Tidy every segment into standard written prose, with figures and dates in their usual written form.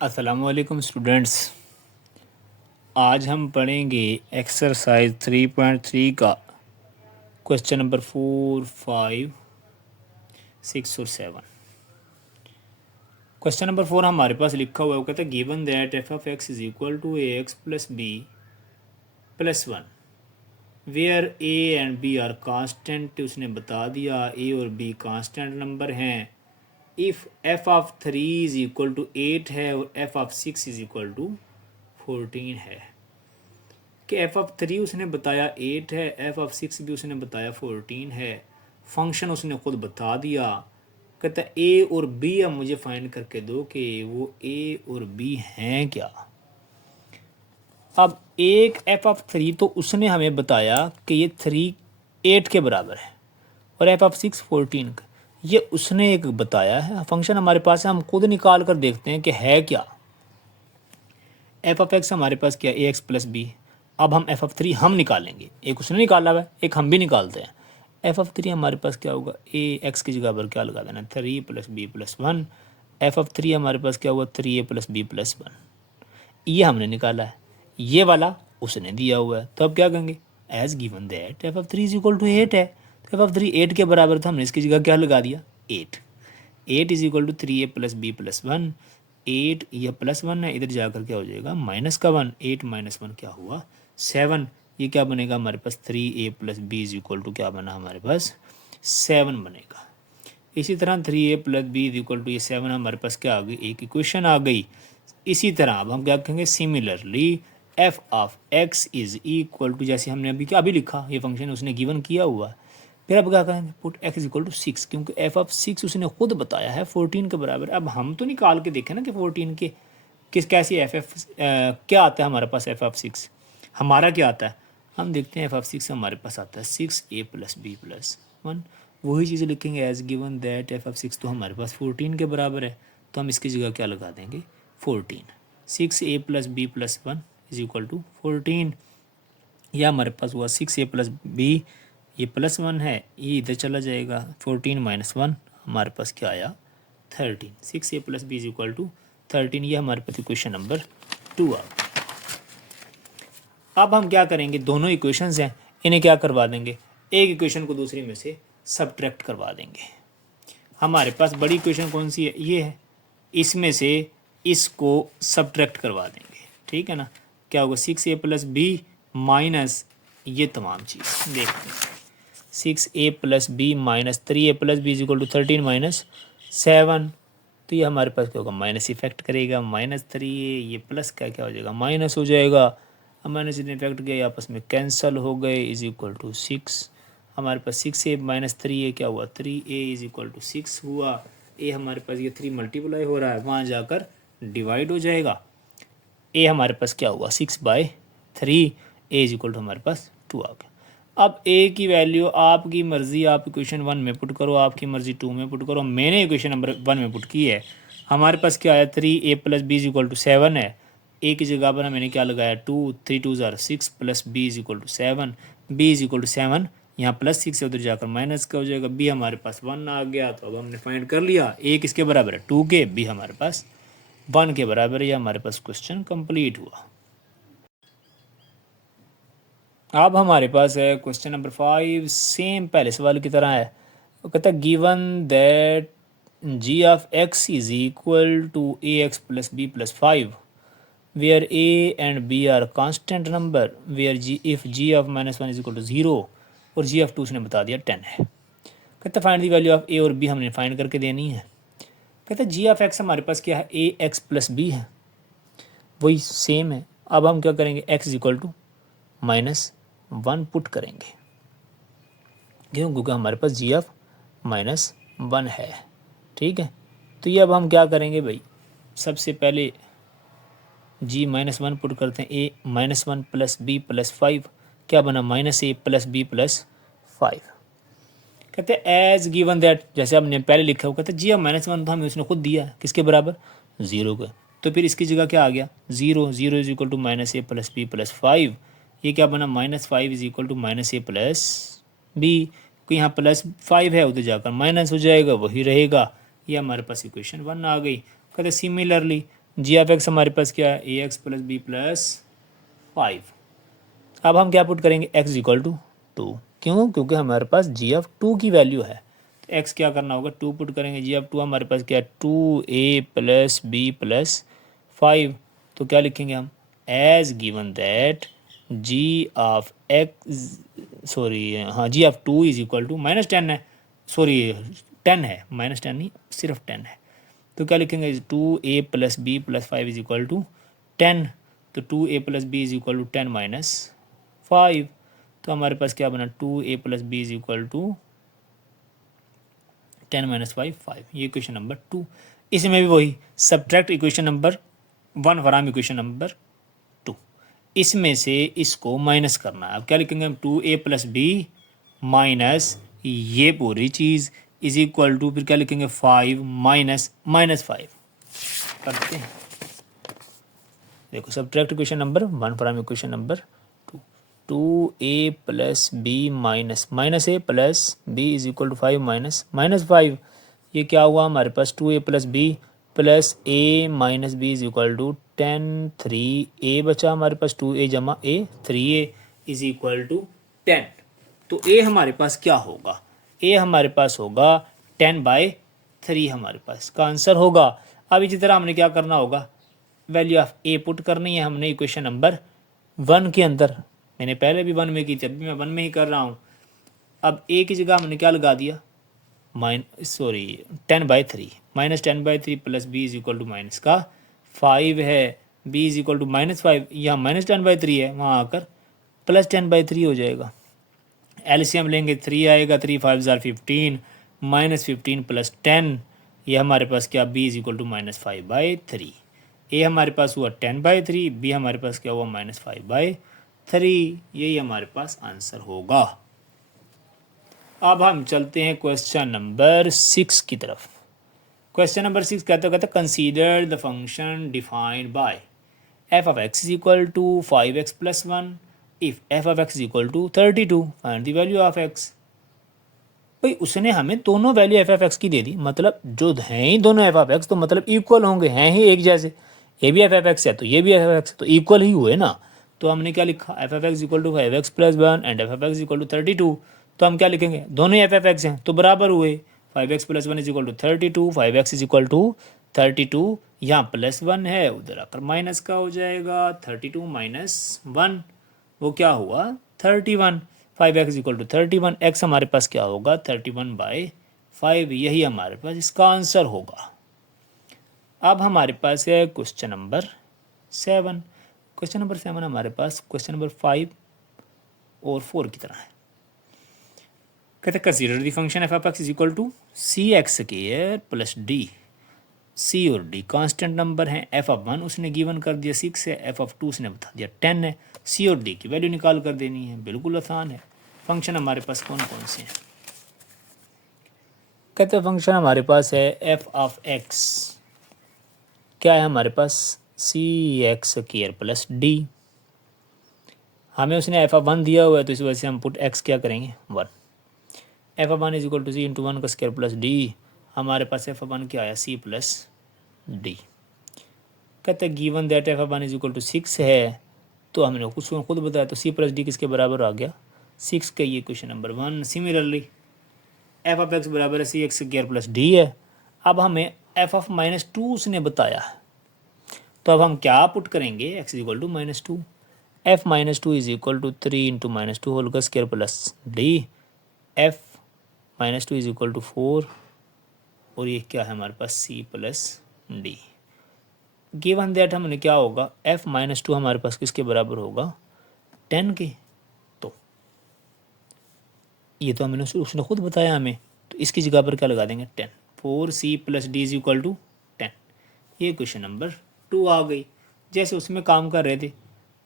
अस्सलामुअलैकुम स्टूडेंट्स। आज हम पढ़ेंगे एक्सरसाइज 3.3 का क्वेश्चन नंबर 4, 5, 6 और 7। क्वेश्चन नंबर 4 हमारे पास लिखा हुआ है, वो कहता है given that f of x is equal to a x plus B plus 1 where a and b are constant. उसने बता दिया ए और बी कांस्टेंट नंबर हैं। If f of 3 is equal to 8 है और f of 6 is equal to 14 है कि F of 3 उसने बताया 8 है, एफ ऑफ 6 भी उसने बताया 14 है। फंक्शन उसने खुद बता दिया। कहता है ए और बी अब मुझे फाइंड करके दो कि वो ए और बी हैं क्या। अब एक एफ ऑफ 3 तो उसने हमें बताया कि ये 3 8 के बराबर है और एफ ऑफ 6 14 का, ये उसने एक बताया है। फंक्शन हमारे पास है, हम खुद निकाल कर देखते हैं कि है क्या। एफ ऑफ एक्स हमारे पास क्या, ए एक्स प्लस बी। अब हम एफ ऑफ 3 हम निकालेंगे, एक उसने निकाला हुआ है, एक हम भी निकालते हैं। एफ ऑफ 3 हमारे पास क्या होगा, ए एक्स की जगह पर क्या लगा देना, 3 plus B plus 1। F of 3 हमारे पास क्या हुआ, 3 ए प्लस बी प्लस 1। ये हमने निकाला है, ये वाला उसने दिया हुआ है। तो अब क्या करेंगे, as given that f of 3 is equal to 8 है, तो एफ ऑफ 3 8 के बराबर था, हमने इसकी जगह क्या लगा दिया, 8। 8 is equal to 3 A plus B plus 1। 8 यह प्लस 1 है, इधर जाकर क्या हो जाएगा माइनस का 1। 8 माइनस 1 क्या हुआ, 7। ये क्या बनेगा हमारे पास, 3 ए plus B is equal to क्या बना हमारे पास 7 बनेगा। इसी तरह 3 ए plus B is equal to ये 7 हमारे पास क्या आ गई, एक इक्वेशन आ गई। इसी तरह अब हम क्या कहेंगे, similarly f of x is equal to, जैसे हमने अभी क्या अभी लिखा, ये फंक्शन उसने गिवन किया हुआ है। फिर अब क्या करेंगे, पुट एक्स इक्वल टू 6, क्योंकि एफ ऑफ 6 उसने खुद बताया है 14 के बराबर। अब हम तो निकाल के देखें ना कि 14 के किस कैसी एफ क्या आता है हमारे पास। एफ ऑफ 6 हमारा क्या आता है, हम देखते हैं। एफ ऑफ 6 हमारे पास आता है 6 ए प्लस बी प्लस 1। वही चीज़ लिखेंगे as given that f of 6 तो हमारे पास 14 के बराबर है, तो हम इसकी जगह क्या लगा देंगे 14। 6 A plus B plus 1 is equal to 14। यह हमारे पास हुआ 6 ए प्लस बी, ये प्लस 1 है, ये इधर चला जाएगा। 14 माइनस 1 हमारे पास क्या आया 13। 6 A plus B is equal to 13। ये हमारे पास इक्वेशन नंबर 2 आ गया। अब हम क्या करेंगे, दोनों इक्वेशंस हैं, इन्हें क्या करवा देंगे, एक इक्वेशन को दूसरी में से सब्ट्रैक्ट करवा देंगे। हमारे पास बड़ी इक्वेशन कौन सी है, ये है, इसमें से इसको सब्ट्रैक्ट करवा देंगे। ठीक है ना, क्या होगा 6 ए प्लस बी माइनस ये तमाम चीज़ देखते हैं। 6 A plus B minus 3 A plus B is equal to 13 minus 7। तो ये हमारे पास क्या होगा, माइनस इफेक्ट करेगा, माइनस 3 ए, ये प्लस का क्या हो जाएगा माइनस हो जाएगा। अब माइनस इफेक्ट गए, आपस में कैंसल हो गए, इज इक्वल टू 6। हमारे पास 6 ए माइनस 3 ए क्या हुआ, 3 ए इज इक्वल टू 6 हुआ। ए हमारे पास ये 3 मल्टीप्लाई हो रहा है, वहाँ जाकर डिवाइड हो जाएगा। ए हमारे पास क्या हुआ 6/3, ए इज इक्वल टू हमारे पास 2 आ गया। अब ए की वैल्यू आपकी मर्ज़ी, आप इक्वेशन 1 में पुट करो, आपकी मर्ज़ी 2 में पुट करो। मैंने इक्वेशन नंबर 1 में पुट की है। हमारे पास क्या आया 3 ए plus B is equal to 7 है। ए की जगह पर मैंने क्या लगाया 2, 3 2 ज़ार 6 plus B is equal to 7। B is equal to 7, यहाँ प्लस 6 है, उधर जाकर माइनस का हो जाएगा। बी हमारे पास 1 आ गया, तो अब हमने फाइंड कर लिया ए किसके बराबर है 2 के, बी हमारे पास 1 के बराबर है। हमारे पास क्वेश्चन कंप्लीट हुआ। अब हमारे पास है क्वेश्चन नंबर 5, सेम पहले सवाल की तरह है। वो कहता है given that g of x is equal to a x plus B plus 5 where a and b are constant number where g if g of -1 is equal to 0 और जी of 2 उसने बता दिया 10 है। कहता है फाइंड दी वैल्यू ऑफ ए और B हमने find करके देनी है। कहता है जी ऑफ एक्स हमारे पास क्या है, ए एक्स प्लस बी है, वही सेम है। अब हम क्या करेंगे, x is equal to -1 put करेंगे, क्यों, क्योंकि हमारे पास जी ऑफ -1 है। ठीक है, तो ये अब हम क्या करेंगे भाई, सबसे पहले जी -1 पुट करते हैं। ए -1 प्लस बी प्लस 5 क्या बना -a प्लस बी प्लस 5। कहते हैं एज गिवन दैट, जैसे हमने पहले लिखा हुआ, कहते हैं जी ऑफ -1 तो हमें उसने खुद दिया किसके बराबर 0 के, तो फिर इसकी जगह क्या आ गया 0। 0 is equal to -a plus B plus 5। ये क्या बना -5 is equal to -a plus b, क्योंकि यहाँ प्लस 5 है, उधर जाकर माइनस हो जाएगा, वही रहेगा। ये हमारे पास इक्वेशन 1 आ गई। कहते सिमिलरली जी ऑफ एक्स हमारे पास क्या है, ए एक्स प्लस बी प्लस 5। अब हम क्या पुट करेंगे, एक्स इक्वल टू 2। क्यों, क्योंकि हमारे पास जी ऑफ 2 की वैल्यू है, तो एक्स क्या करना होगा, 2 पुट करेंगे। जी ऑफ 2 हमारे पास क्या है, 2a प्लस बी प्लस 5। तो क्या लिखेंगे हम, as given that g of x, sorry हाँ, g of 2 is equal to -10 है, सॉरी 10 है, -10 नहीं सिर्फ 10 है। तो क्या लिखेंगे, 2a plus B plus 5 is equal to 10। तो 2a plus B is equal to 10 minus 5। तो हमारे पास क्या बना, 2a plus B is equal to 10 minus 5। ये इक्वेशन नंबर 2। इसमें भी वही subtract equation number 1 from equation number 2, इसमें से इसको माइनस करना है। अब क्या लिखेंगे हम, 2a प्लस बी माइनस ये पूरी चीज़ इज इक्वल टू, फिर क्या लिखेंगे, 5 माइनस -5 करते हैं। देखो subtract equation number 1 from equation number 2, 2a plus B minus a plus B is equal to 5 minus -5। ये क्या हुआ हमारे पास, 2a plus B plus a minus b is equal to 10, 3a बचा हमारे पास, 2a जमा ए 3a इज इक्वल टू 10। तो a हमारे पास क्या होगा, a हमारे पास होगा 10/3 हमारे पास का आंसर होगा। अब इसी तरह हमने क्या करना होगा, वैल्यू ऑफ ए पुट करनी है हमने इक्वेशन नंबर 1 के अंदर। मैंने पहले भी 1 में की थी, अभी मैं 1 में ही कर रहा हूँ। अब ए की जगह हमने क्या लगा दिया, 10/3 -10/3 plus B is equal to minus का 5 है, बी इज इक्वल टू -5, यहाँ -10/3 है, वहाँ आकर +10/3 हो जाएगा। एलसीएम लेंगे 3 आएगा, 3 5 जार 15 -15 प्लस 10, ये हमारे पास क्या, बी इज इक्वल टू -5/3। ए हमारे पास हुआ 10/3, बी हमारे पास क्या हुआ -5/3। यही हमारे पास आंसर होगा। अब हम चलते हैं क्वेश्चन नंबर 6 की तरफ। क्वेश्चन नंबर 6 कहता consider the function defined by f of x is equal to 5x plus 1 if f of x is equal to 32, find the value of x। भाई उसने हमें दोनों वैल्यू एफ एफ एक्स की दे दी, मतलब जो हैं ही दोनों एफ एफ एक्स तो मतलब इक्वल होंगे, हैं ही एक जैसे, ये भी एफ एफ एक्स है तो ये भी एफ एफ एक्स है, तो इक्वल ही हुए ना। तो हमने क्या लिखा, f f x equal to 5x plus 1 and f f x equal to 32। तो हम क्या लिखेंगे, दोनों एफ एफ एक्स हैं तो बराबर हुए, 5x plus 1 is equal to 32, 5x is equal to 32, यहाँ प्लस 1 है उधर आकर माइनस का हो जाएगा, 32 माइनस 1 वो क्या हुआ 31, 5x इक्वल टू 31, x हमारे पास क्या होगा 31/5, यही हमारे पास इसका आंसर होगा। अब हमारे पास है क्वेश्चन नंबर 7। क्वेश्चन नंबर 7 हमारे पास क्वेश्चन नंबर 5 और 4 की तरह है। कहते consider the function F of x is equal to C X square plus D. C और डी कांस्टेंट नंबर हैं, एफ ऑफ 1 उसने गिवन कर दिया 6 है, एफ ऑफ 2 उसने बता दिया 10 है। सी और डी की वैल्यू निकाल कर देनी है, बिल्कुल आसान है। फंक्शन हमारे पास कौन कौन से हैं, कहते हैं फंक्शन हमारे पास है एफ ऑफ एक्स, क्या है हमारे पास सी एक्स स्क्वायर प्लस डी। हमें उसने एफ ऑफ 1 दिया हुआ है तो इस वजह से हम पुट एक्स क्या करेंगे 1। F of 1 is equal to c into 1 का स्क्वायर प्लस डी, हमारे पास एफ ऑफ 1 क्या आया सी प्लस डी। कहते हैं given that f of 1 is equal to 6 है, तो हमने कुछ खुद बताया, तो सी प्लस डी किसके बराबर आ गया 6 का, ये question number 1। Similarly f of x बराबर है सी एक्स स्क्वायर प्लस डी है। अब हमें एफ ऑफ -2 उसने बताया, तो अब हम क्या पुट करेंगे, x is equal to -2, F -2 is equal to 3 into -2 whole का square plus D, F -2 is equal to 4, और ये क्या है हमारे पास C plus D. Given that हमने क्या होगा, एफ -2 हमारे पास किसके बराबर होगा 10 के। तो ये तो हमने उसने खुद बताया हमें, तो इसकी जगह पर क्या लगा देंगे 10, 4c plus D is equal to 10। ये क्वेश्चन नंबर 2 आ गई। जैसे उसमें काम कर रहे थे,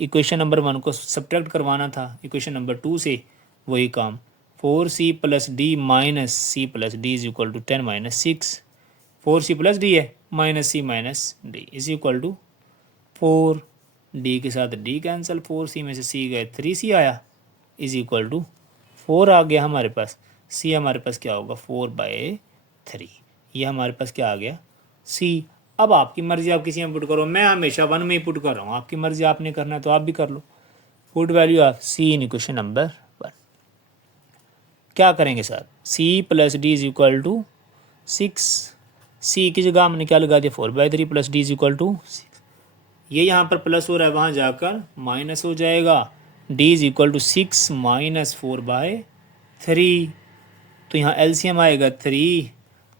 इक्वेशन नंबर 1 को सब्ट्रैक्ट करवाना था इक्वेशन नंबर 2 से, वही काम 4c plus D minus C plus D is equal to 10 minus 6, 4c plus D है minus C minus D is equal to 4, D के साथ डी कैंसिल, 4c में से c गए 3c आया इज इक्वल टू 4 आ गया हमारे पास। c हमारे पास क्या होगा 4/3, ये हमारे पास क्या आ गया c अब आपकी मर्जी, आप किसी में पुट करो, मैं हमेशा 1 में ही पुट कर रहा हूँ, आपकी मर्जी, आपने करना है तो आप भी कर लो। Put value of C in equation number 1। क्या करेंगे sir, C plus D is equal to 6, C की जगह हमने क्या लगा दिया 4/3 plus D is equal to 6। ये यहाँ पर प्लस हो रहा है, वहाँ जाकर माइनस हो जाएगा। D is equal to 6 minus 4/3, तो यहाँ एलसीएम आएगा 3,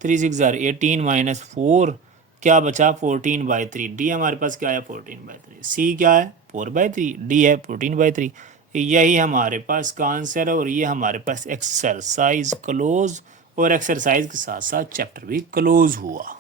3 6 18 माइनस 4, क्या बचा 14/3। डी हमारे पास क्या है 14/3, सी क्या है 4/3, डी है 14/3। यही हमारे पास का आंसर है और ये हमारे पास एक्सरसाइज क्लोज, और एक्सरसाइज के साथ साथ चैप्टर भी क्लोज हुआ।